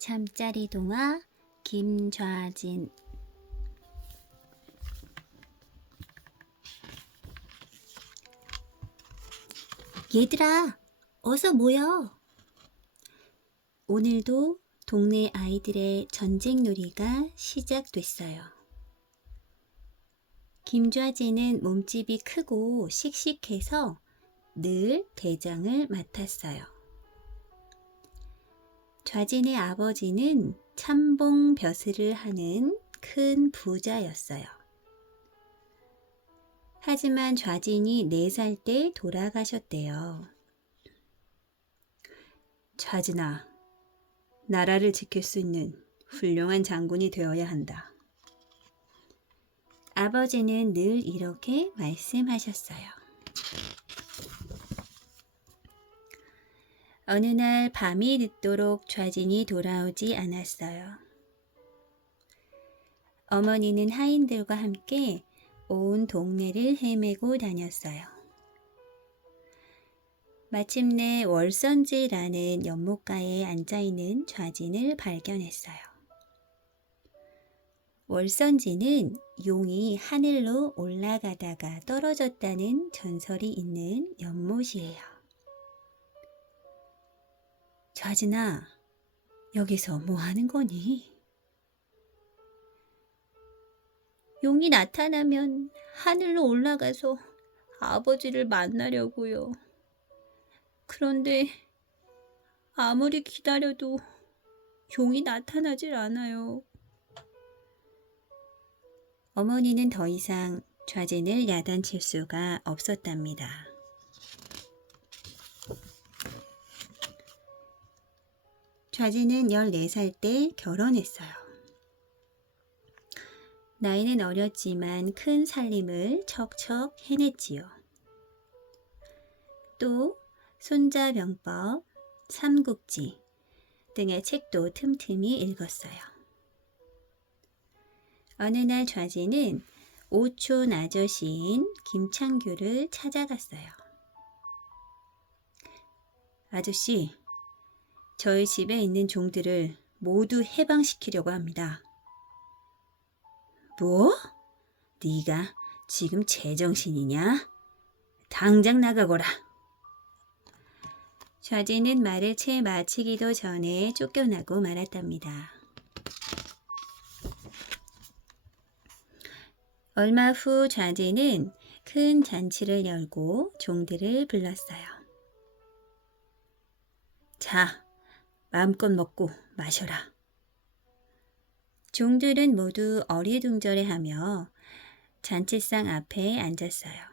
잠자리 동화 김좌진. 얘들아, 어서 모여. 오늘도 동네 아이들의 전쟁놀이가 시작됐어요. 김좌진은 몸집이 크고 씩씩해서 늘 대장을 맡았어요. 좌진의 아버지는 참봉 벼슬을 하는 큰 부자였어요. 하지만 좌진이 4살 때 돌아가셨대요. 좌진아, 나라를 지킬 수 있는 훌륭한 장군이 되어야 한다. 아버지는 늘 이렇게 말씀하셨어요. 어느 날 밤이 늦도록 좌진이 돌아오지 않았어요. 어머니는 하인들과 함께 온 동네를 헤매고 다녔어요. 마침내 월선지라는 연못가에 앉아있는 좌진을 발견했어요. 월선지는 용이 하늘로 올라가다가 떨어졌다는 전설이 있는 연못이에요. 좌진아, 여기서 뭐 하는 거니? 용이 나타나면 하늘로 올라가서 아버지를 만나려고요. 그런데 아무리 기다려도 용이 나타나질 않아요. 어머니는 더 이상 좌진을 야단칠 수가 없었답니다. 좌진은 14살 때 결혼했어요. 나이는 어렸지만 큰 살림을 척척 해냈지요. 또 손자병법, 삼국지 등의 책도 틈틈이 읽었어요. 어느 날 좌진은 오촌 아저씨인 김창규를 찾아갔어요. 아저씨, 저희 집에 있는 종들을 모두 해방시키려고 합니다. 뭐? 네가 지금 제정신이냐? 당장 나가거라. 좌진은 말을 채 마치기도 전에 쫓겨나고 말았답니다. 얼마 후 좌진은 큰 잔치를 열고 종들을 불렀어요. 자, 마음껏 먹고 마셔라. 종들은 모두 어리둥절해하며 잔치상 앞에 앉았어요.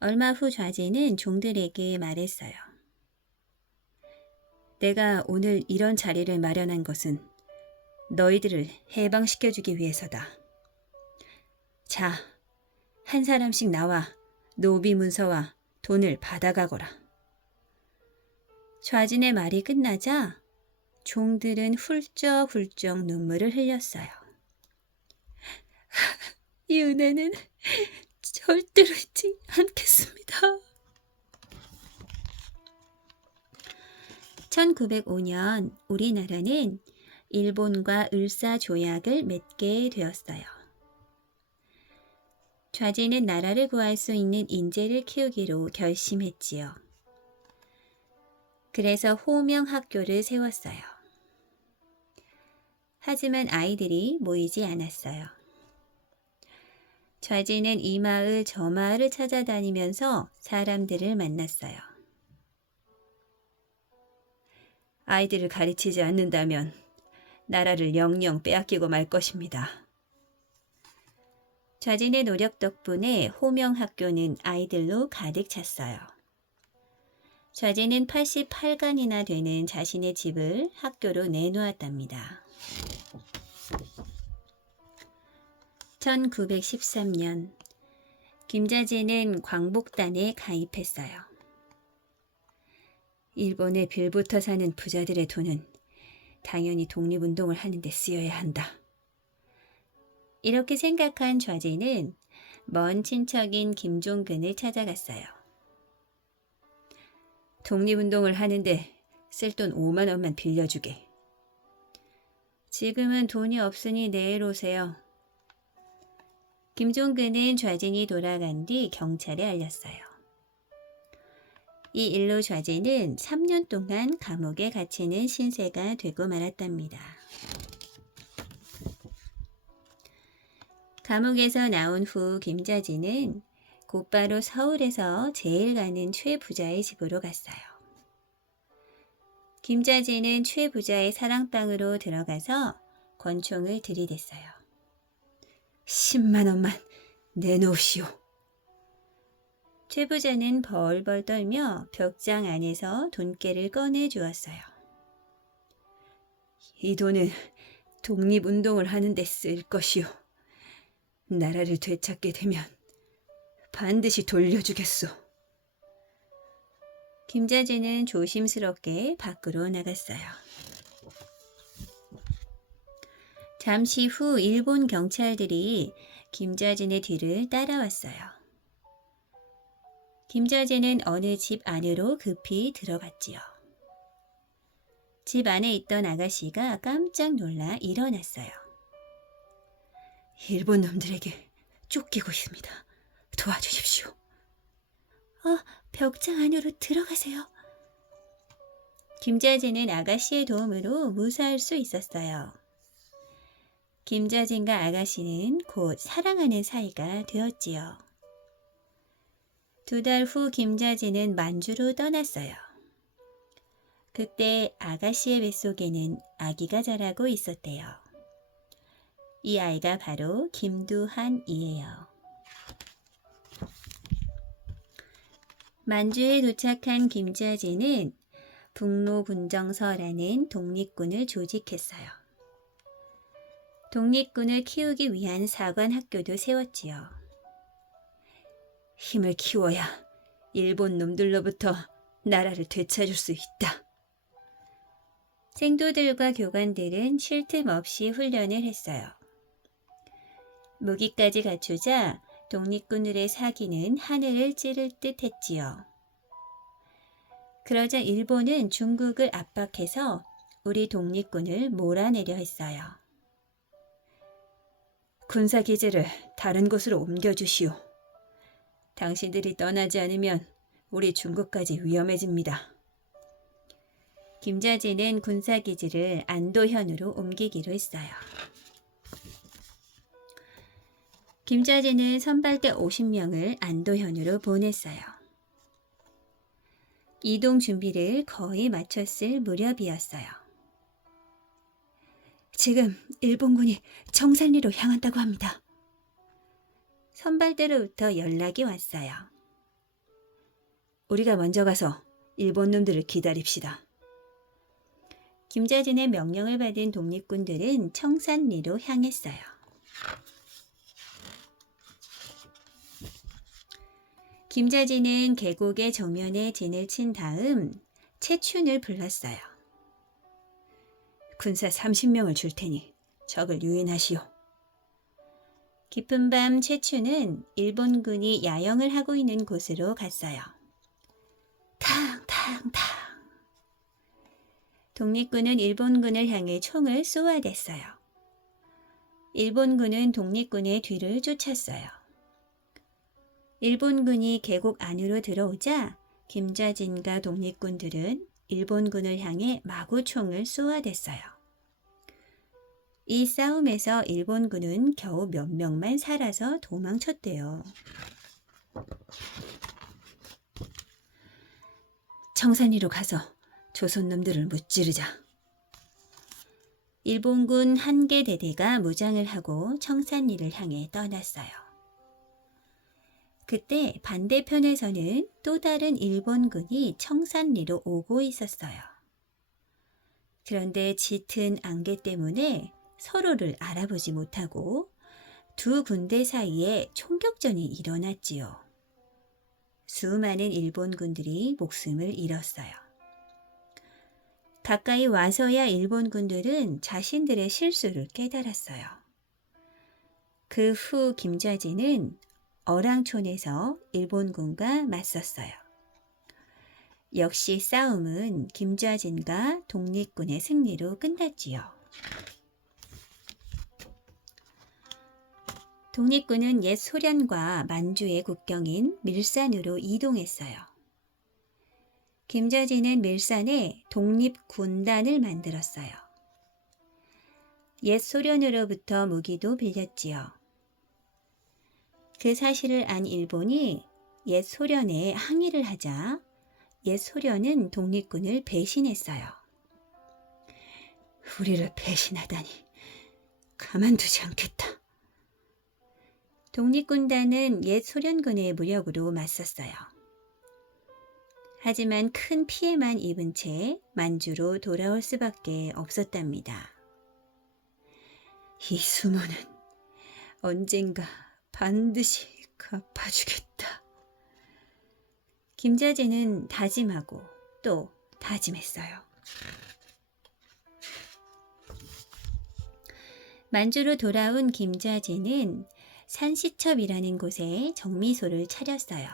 얼마 후 좌진은 종들에게 말했어요. 내가 오늘 이런 자리를 마련한 것은 너희들을 해방시켜주기 위해서다. 자, 한 사람씩 나와 노비 문서와 돈을 받아가거라. 좌진의 말이 끝나자 종들은 훌쩍훌쩍 눈물을 흘렸어요. 이 은혜는 절대로 잊지 않겠습니다. 1905년 우리나라는 일본과 을사조약을 맺게 되었어요. 좌진은 나라를 구할 수 있는 인재를 키우기로 결심했지요. 그래서 호명학교를 세웠어요. 하지만 아이들이 모이지 않았어요. 좌진은 이 마을 저 마을을 찾아다니면서 사람들을 만났어요. 아이들을 가르치지 않는다면 나라를 영영 빼앗기고 말 것입니다. 좌진의 노력 덕분에 호명학교는 아이들로 가득 찼어요. 좌진은 88간이나 되는 자신의 집을 학교로 내놓았답니다. 1913년 김좌진은 광복단에 가입했어요. 일본에 빌붙어 사는 부자들의 돈은 당연히 독립운동을 하는 데 쓰여야 한다. 이렇게 생각한 좌진은 먼 친척인 김종근을 찾아갔어요. 독립운동을 하는데 쓸 돈 5만 원만 빌려주게. 지금은 돈이 없으니 내일 오세요. 김종근은 좌진이 돌아간 뒤 경찰에 알렸어요. 이 일로 좌진은 3년 동안 감옥에 갇히는 신세가 되고 말았답니다. 감옥에서 나온 후 김좌진은 곧바로 서울에서 제일 가는 최 부자의 집으로 갔어요. 김좌진은 최 부자의 사랑방으로 들어가서 권총을 들이댔어요. 10만 원만 내놓으시오. 최 부자는 벌벌 떨며 벽장 안에서 돈깨를 꺼내 주었어요. 이 돈은 독립운동을 하는 데 쓸 것이오. 나라를 되찾게 되면 반드시 돌려주겠소. 김좌진은 조심스럽게 밖으로 나갔어요. 잠시 후 일본 경찰들이 김좌진의 뒤를 따라왔어요. 김좌진은 어느 집 안으로 급히 들어갔지요. 집 안에 있던 아가씨가 깜짝 놀라 일어났어요. 일본 놈들에게 쫓기고 있습니다. 도와주십시오. 벽장 안으로 들어가세요. 김좌진은 아가씨의 도움으로 무사할 수 있었어요. 김좌진과 아가씨는 곧 사랑하는 사이가 되었지요. 2달 후 김좌진은 만주로 떠났어요. 그때 아가씨의 뱃속에는 아기가 자라고 있었대요. 이 아이가 바로 김두한이에요. 만주에 도착한 김좌진은 북로군정서라는 독립군을 조직했어요. 독립군을 키우기 위한 사관학교도 세웠지요. 힘을 키워야 일본 놈들로부터 나라를 되찾을 수 있다. 생도들과 교관들은 쉴 틈 없이 훈련을 했어요. 무기까지 갖추자 독립군들의 사기는 하늘을 찌를 듯 했지요. 그러자 일본은 중국을 압박해서 우리 독립군을 몰아내려 했어요. 군사기지를 다른 곳으로 옮겨주시오. 당신들이 떠나지 않으면 우리 중국까지 위험해집니다. 김좌진은 군사기지를 안도현으로 옮기기로 했어요. 김좌진은 선발대 50명을 안도현으로 보냈어요. 이동 준비를 거의 마쳤을 무렵이었어요. 지금 일본군이 청산리로 향한다고 합니다. 선발대로부터 연락이 왔어요. 우리가 먼저 가서 일본 놈들을 기다립시다. 김좌진의 명령을 받은 독립군들은 청산리로 향했어요. 김좌진은 계곡의 정면에 진을 친 다음 채춘을 불렀어요. 군사 30명을 줄 테니 적을 유인하시오. 깊은 밤 채춘은 일본군이 야영을 하고 있는 곳으로 갔어요. 탕탕탕. 독립군은 일본군을 향해 총을 쏘아댔어요. 일본군은 독립군의 뒤를 쫓았어요. 일본군이 계곡 안으로 들어오자 김좌진과 독립군들은 일본군을 향해 마구 총을 쏘아댔어요. 이 싸움에서 일본군은 겨우 몇 명만 살아서 도망쳤대요. 청산리로 가서 조선놈들을 무찌르자. 일본군 한 개 대대가 무장을 하고 청산리를 향해 떠났어요. 그때 반대편에서는 또 다른 일본군이 청산리로 오고 있었어요. 그런데 짙은 안개 때문에 서로를 알아보지 못하고 두 군대 사이에 총격전이 일어났지요. 수많은 일본군들이 목숨을 잃었어요. 가까이 와서야 일본군들은 자신들의 실수를 깨달았어요. 그 후 김좌진은 어랑촌에서 일본군과 맞섰어요. 역시 싸움은 김좌진과 독립군의 승리로 끝났지요. 독립군은 옛 소련과 만주의 국경인 밀산으로 이동했어요. 김좌진은 밀산에 독립군단을 만들었어요. 옛 소련으로부터 무기도 빌렸지요. 그 사실을 안 일본이 옛 소련에 항의를 하자 옛 소련은 독립군을 배신했어요. 우리를 배신하다니 가만두지 않겠다. 독립군단은 옛 소련군의 무력으로 맞섰어요. 하지만 큰 피해만 입은 채 만주로 돌아올 수밖에 없었답니다. 이 수모는 언젠가 반드시 갚아주겠다. 김좌진은 다짐하고 또 다짐했어요. 만주로 돌아온 김좌진은 산시첩이라는 곳에 정미소를 차렸어요.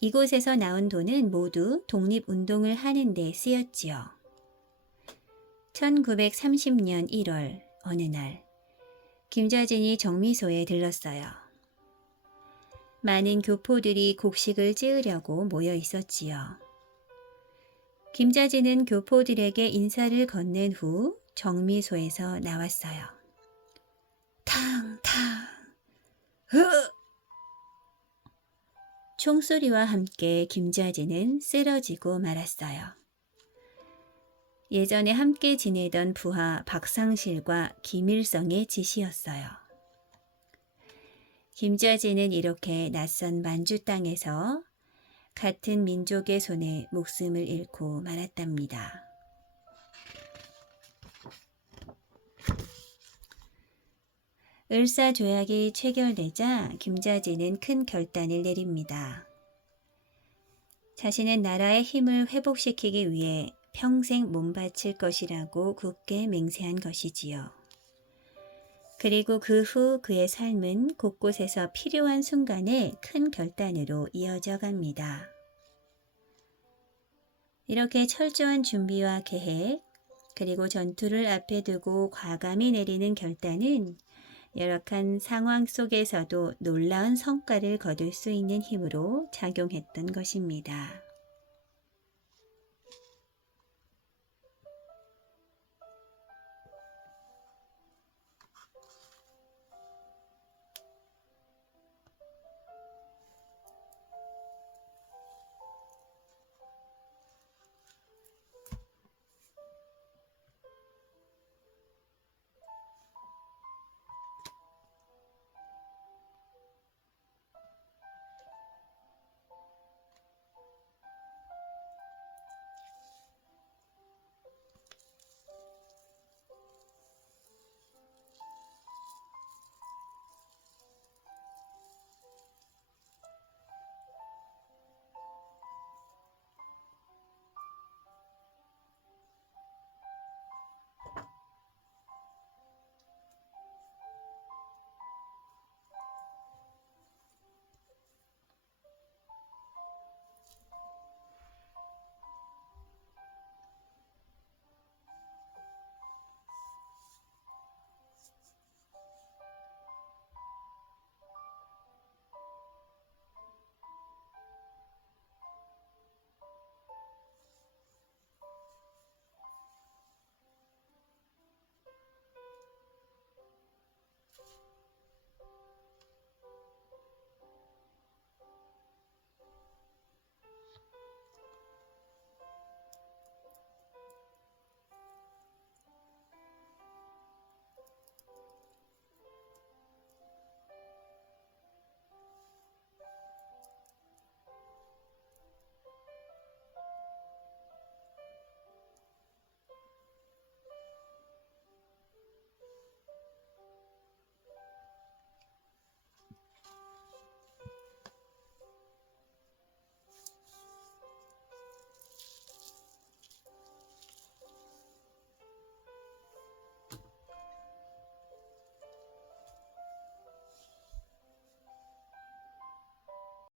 이곳에서 나온 돈은 모두 독립운동을 하는 데 쓰였지요. 1930년 1월 어느 날 김좌진이 정미소에 들렀어요. 많은 교포들이 곡식을 찌으려고 모여 있었지요. 김좌진은 교포들에게 인사를 건넨 후 정미소에서 나왔어요. 탕탕 총소리와 함께 김좌진은 쓰러지고 말았어요. 예전에 함께 지내던 부하 박상실과 김일성의 지시였어요. 김좌진은 이렇게 낯선 만주 땅에서 같은 민족의 손에 목숨을 잃고 말았답니다. 을사조약이 체결되자 김좌진은 큰 결단을 내립니다. 자신은 나라의 힘을 회복시키기 위해 평생 몸바칠 것이라고 굳게 맹세한 것이지요. 그리고 그 후 그의 삶은 곳곳에서 필요한 순간에 큰 결단으로 이어져 갑니다. 이렇게 철저한 준비와 계획, 그리고 전투를 앞에 두고 과감히 내리는 결단은 열악한 상황 속에서도 놀라운 성과를 거둘 수 있는 힘으로 작용했던 것입니다.